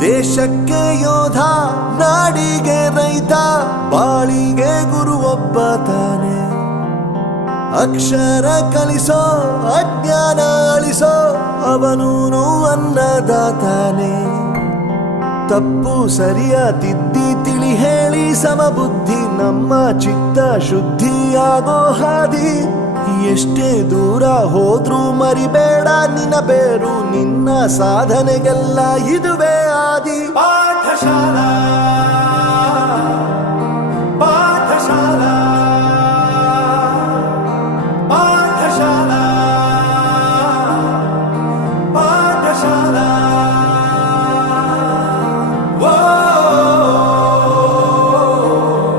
ದೇಶಕ್ಕೆ ಯೋಧ, ನಾಡಿಗೆ ರೈತ, ಬಾಳಿಗೆ ಗುರು ಒಬ್ಬ ತಾನೆ. ಅಕ್ಷರ ಕಲಿಸೋ, ಅಜ್ಞಾನ ಅಳಿಸೋ, ಅವನೂನು ಅನ್ನದಾತಾನೆ. ತಪ್ಪು ಸರಿಯ ತಿದ್ದಿ ತಿಳಿ ಹೇಳಿ ಸಮಬುದ್ಧಿ ನಮ್ಮ ಚಿತ್ತ ಶುದ್ಧಿಯಾಗೋ ಹಾದಿ. ಎಷ್ಟೇ ದೂರ ಹೋದ್ರೂ ಮರಿಬೇಡ ನಿನ್ನ ಬೇರು, ನಿನ್ನ ಸಾಧನೆಗೆಲ್ಲ ಇದುವೇ ಆದಿ. ಪಾಠಶಾಲಾ